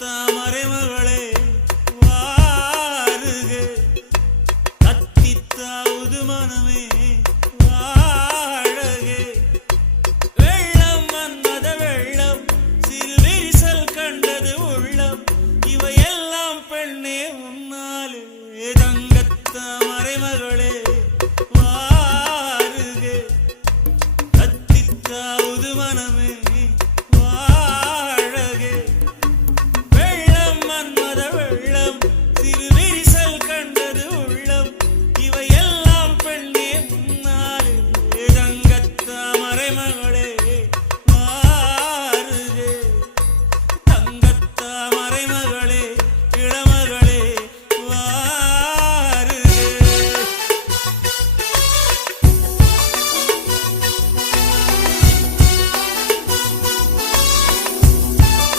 தங்கத்தாமரை மகளே வாருக கத்தித்தாவது மனமே வாழகே வெள்ளம் வந்தத வெள்ளம் சிறு விரிசல் கண்டது உள்ளம் இவையெல்லாம் பெண்ணே உன்னாலே தங்கத்தாமரை மகளே